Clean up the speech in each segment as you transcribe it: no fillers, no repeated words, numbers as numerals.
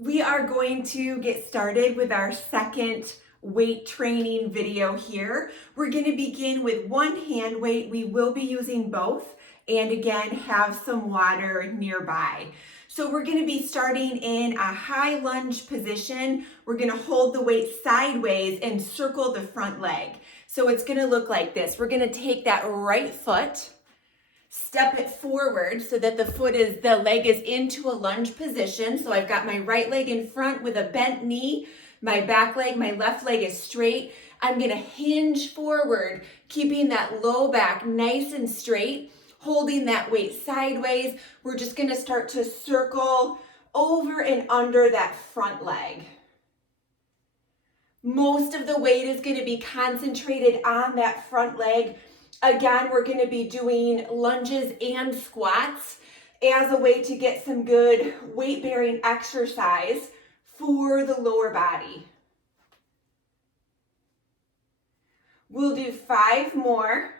We are going to get started with our second weight training video here. We're going to begin with one hand weight. We will be using both, and again, have some water nearby. So we're going to be starting in a high lunge position. We're going to hold the weight sideways and circle the front leg. So it's going to look like this. We're going to take that right foot, step it forward so that the leg is into a lunge position. So I've got my right leg in front with a bent knee, my back leg, my left leg is straight. I'm gonna hinge forward, keeping that low back nice and straight, holding that weight sideways. We're just gonna start to circle over and under that front leg. Most of the weight is gonna be concentrated on that front leg. Again, we're going to be doing lunges and squats as a way to get some good weight-bearing exercise for the lower body. We'll do 5 more.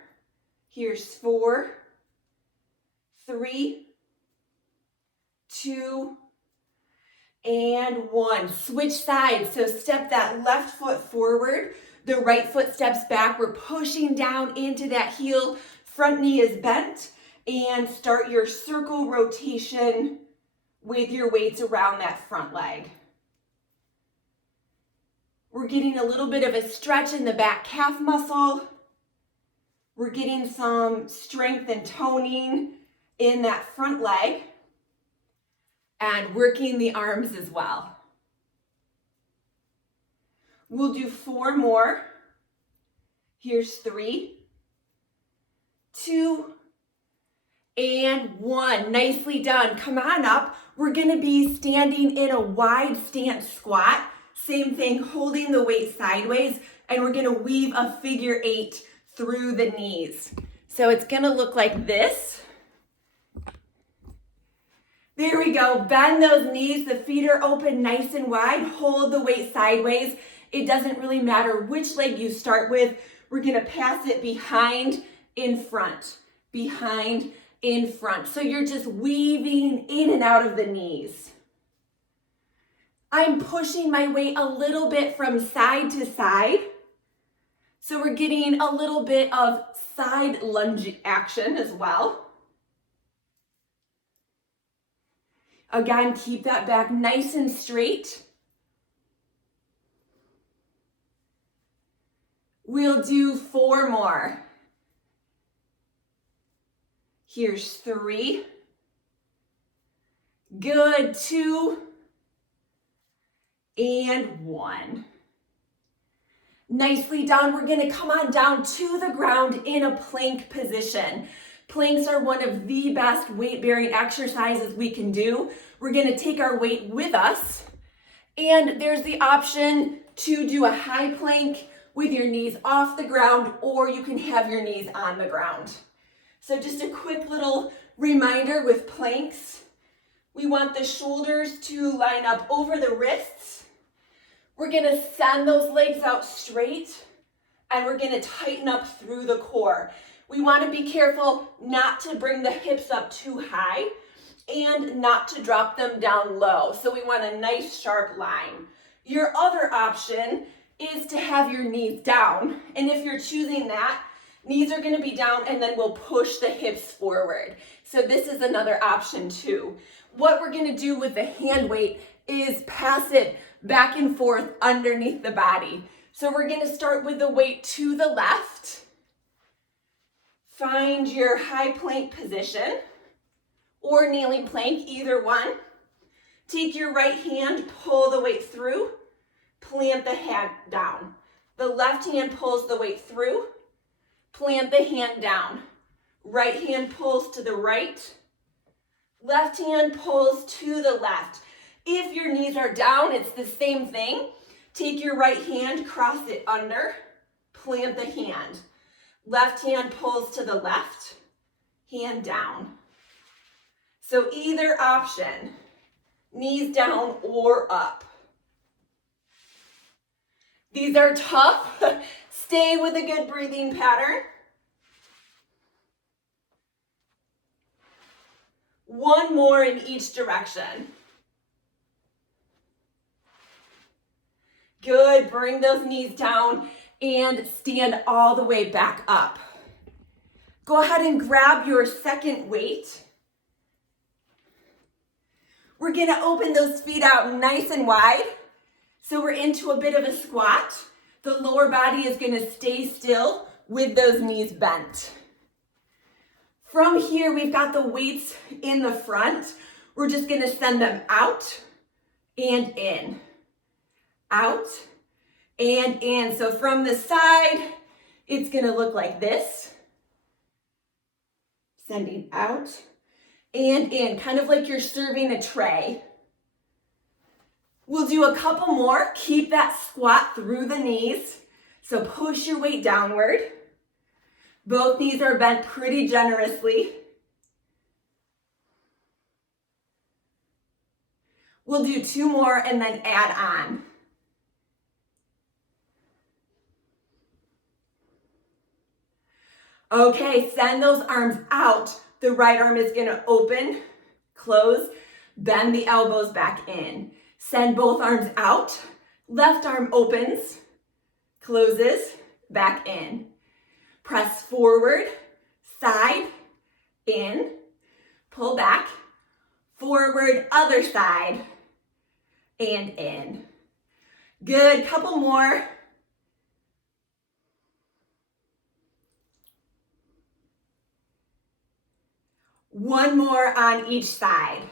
Here's 4, 3, 2, and 1. Switch sides. So step that left foot forward. The right foot steps back. We're pushing down into that heel. Front knee is bent. And start your circle rotation with your weights around that front leg. We're getting a little bit of a stretch in the back calf muscle. We're getting some strength and toning in that front leg. And working the arms as well. We'll do 4 more. Here's 3, 2, and 1. Nicely done. Come on up. We're going to be standing in a wide stance squat. Same thing, holding the weight sideways, and we're going to weave a figure 8 through the knees. So it's going to look like this. There we go. Bend those knees. The feet are open nice and wide. Hold the weight sideways. It doesn't really matter which leg you start with. We're going to pass it behind, in front, behind, in front. So you're just weaving in and out of the knees. I'm pushing my weight a little bit from side to side. So we're getting a little bit of side lunge action as well. Again, keep that back nice and straight. We'll do 4 more. Here's 3. Good. 2. And 1. Nicely done. We're going to come on down to the ground in a plank position. Planks are one of the best weight-bearing exercises we can do. We're going to take our weight with us. And there's the option to do a high plank with your knees off the ground, or you can have your knees on the ground. So just a quick little reminder with planks. We want the shoulders to line up over the wrists. We're going to send those legs out straight, and we're going to tighten up through the core. We want to be careful not to bring the hips up too high and not to drop them down low. So we want a nice sharp line. Your other option is to have your knees down. And if you're choosing that, knees are going to be down, and then we'll push the hips forward. So this is another option too. What we're going to do with the hand weight is pass it back and forth underneath the body. So we're going to start with the weight to the left. Find your high plank position or kneeling plank, either one. Take your right hand, pull the weight through, plant the hand down. The left hand pulls the weight through, plant the hand down. Right hand pulls to the right, left hand pulls to the left. If your knees are down, it's the same thing. Take your right hand, cross it under, plant the hand. Left hand pulls to the left, hand down. So either option, knees down or up. These are tough. Stay with a good breathing pattern. One more in each direction. Good, bring those knees down and stand all the way back up. Go ahead and grab your second weight. We're gonna open those feet out nice and wide. So we're into a bit of a squat. The lower body is gonna stay still with those knees bent. From here, we've got the weights in the front. We're just gonna send them out and in, out and in. So from the side, it's gonna look like this. Sending out and in, kind of like you're serving a tray. We'll do a couple more. Keep that squat through the knees. So push your weight downward. Both knees are bent pretty generously. We'll do 2 more and then add on. Okay, send those arms out. The right arm is gonna open, close, bend the elbows back in. Send both arms out. Left arm opens, closes, back in. Press forward, side, in, pull back, forward, other side, and in. Good, couple more. One more on each side.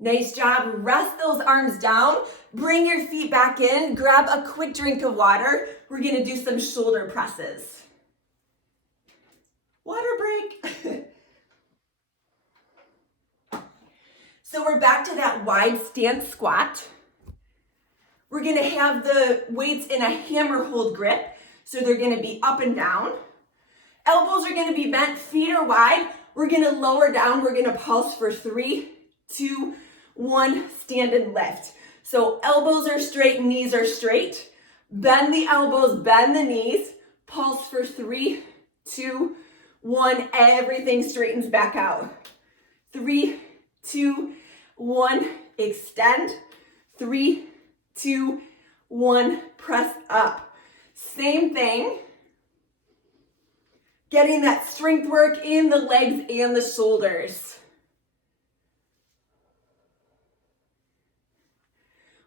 Nice job. Rest those arms down. Bring your feet back in. Grab a quick drink of water. We're gonna do some shoulder presses. Water break. So we're back to that wide stance squat. We're gonna have the weights in a hammer hold grip. So they're gonna be up and down. Elbows are gonna be bent, feet are wide. We're gonna lower down. We're gonna pulse for 3, 2, 1, stand and lift. So elbows are straight, knees are straight. Bend the elbows, bend the knees. Pulse for 3, 2, 1. Everything straightens back out. 3, 2, 1. Extend. 3, 2, 1. Press up. Same thing. Getting that strength work in the legs and the shoulders.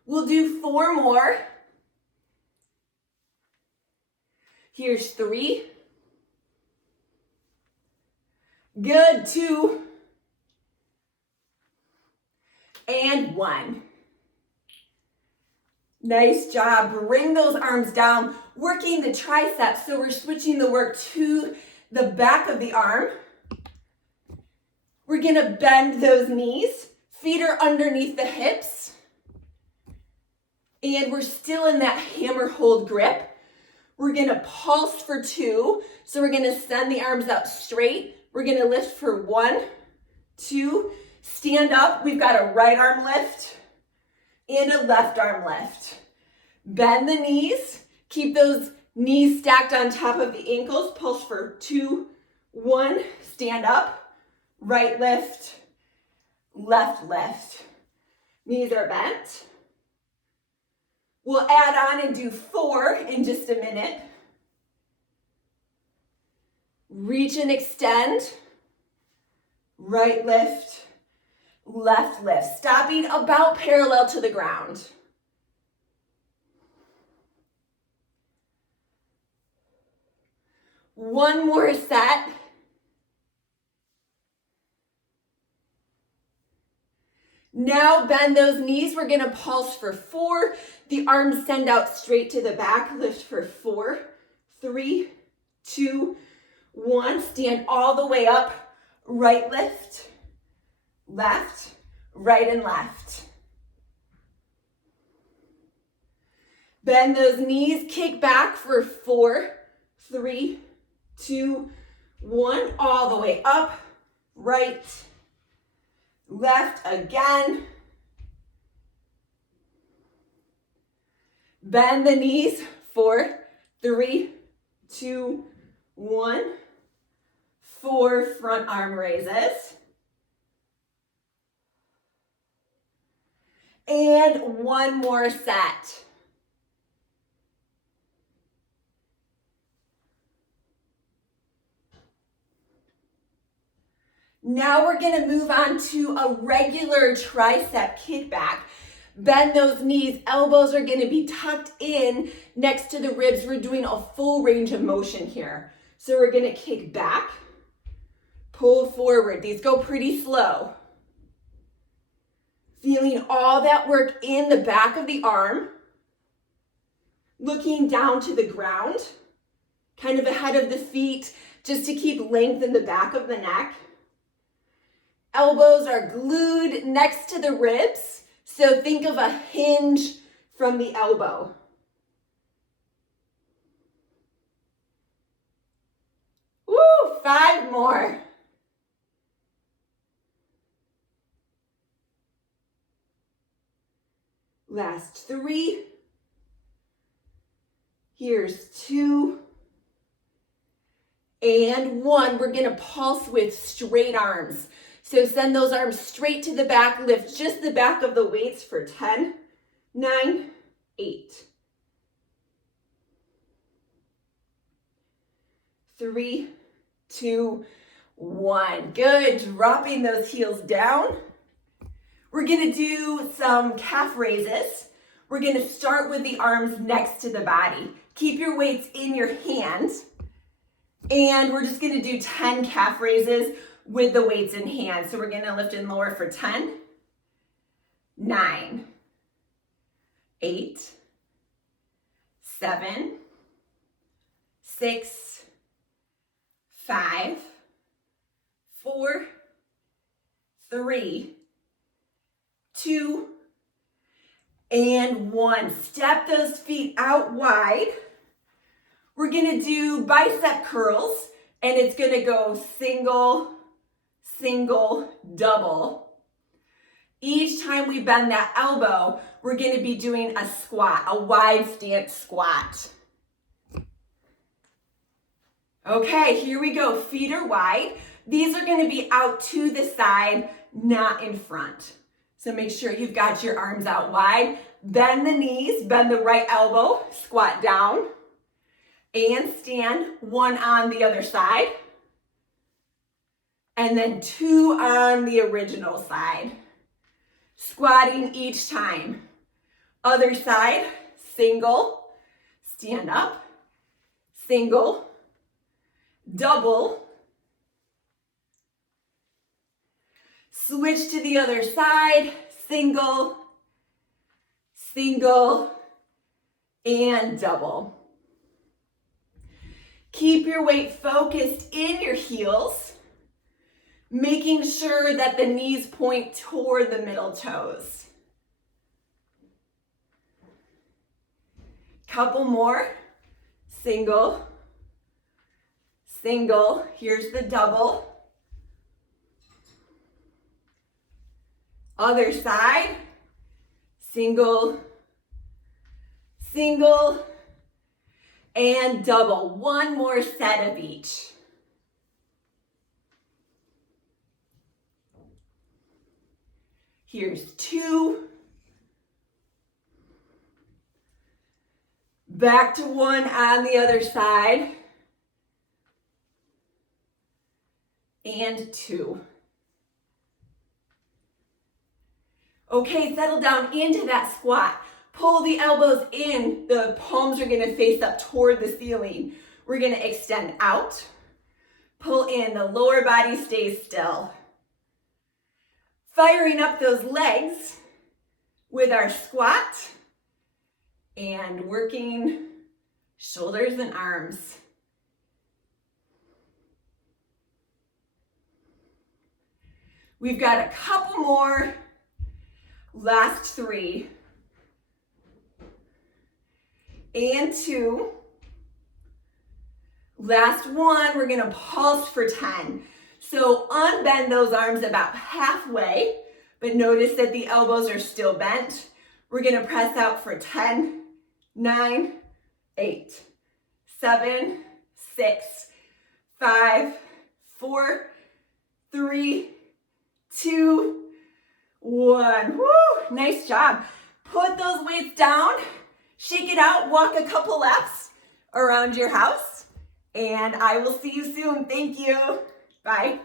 We'll do 4 more. Here's 3. Good, 2. And 1. Nice job. Bring those arms down, working the triceps. So we're switching the work to the back of the arm. We're gonna bend those knees. Feet are underneath the hips. And we're still in that hammer hold grip. We're gonna pulse for 2. So we're gonna send the arms out straight. We're gonna lift for 1, 2, stand up. We've got a right arm lift and a left arm lift. Bend the knees. Keep those knees stacked on top of the ankles. Pulse for 2, 1, stand up. Right lift, left lift. Knees are bent. We'll add on and do 4 in just a minute. Reach and extend. Right lift, left lift. Stopping about parallel to the ground. One more set. Now bend those knees. We're gonna pulse for 4. The arms send out straight to the back. Lift for 4, 3, 2, 1. Stand all the way up. Right lift, left, right and left. Bend those knees. Kick back for 4, 3, 2, 1. All the way up. Right, left again. Bend the knees. 4, 3, 2, 1. 4 front arm raises. And 1 more set. Now we're going to move on to a regular tricep kickback. Bend those knees, elbows are going to be tucked in next to the ribs. We're doing a full range of motion here. So we're going to kick back, pull forward. These go pretty slow. Feeling all that work in the back of the arm. Looking down to the ground, kind of ahead of the feet, just to keep length in the back of the neck. Elbows are glued next to the ribs, so think of a hinge from the elbow. Woo, 5 more. Last 3. Here's 2. And 1. We're going to pulse with straight arms. So send those arms straight to the back. Lift just the back of the weights for 10, 9, 8. 3, 2, 1. Good. Dropping those heels down. We're going to do some calf raises. We're going to start with the arms next to the body. Keep your weights in your hands. And we're just going to do 10 calf raises with the weights in hand. So we're going to lift and lower for 10, 9, 8, 7, 6, 5, 4, 3, 2, and 1. Step those feet out wide. We're going to do bicep curls, and it's going to go single, single, double. Each time we bend that elbow, we're going to be doing a squat, a wide stance squat. Okay, here we go. Feet are wide. These are going to be out to the side, not in front. So make sure you've got your arms out wide. Bend the knees, bend the right elbow, squat down, and stand. 1 on the other side. And then 2 on the original side. Squatting each time. Other side, single, stand up, single, double, switch to the other side, single, single, and double. Keep your weight focused in your heels, making sure that the knees point toward the middle toes. Couple more. Single, single. Here's the double. Other side. Single, single, and double. 1 more set of each. Here's 2. Back to 1 on the other side. And 2. Okay, settle down into that squat. Pull the elbows in. The palms are going to face up toward the ceiling. We're going to extend out. Pull in. The lower body stays still. Firing up those legs with our squat and working shoulders and arms. We've got a couple more. Last 3. And 2. Last 1, we're going to pulse for 10. So unbend those arms about halfway, but notice that the elbows are still bent. We're going to press out for 10, 9, 8, 7, 6, 5, 4, 3, 2, 1. Woo, nice job. Put those weights down, shake it out, walk a couple laps around your house, and I will see you soon. Thank you. Bye.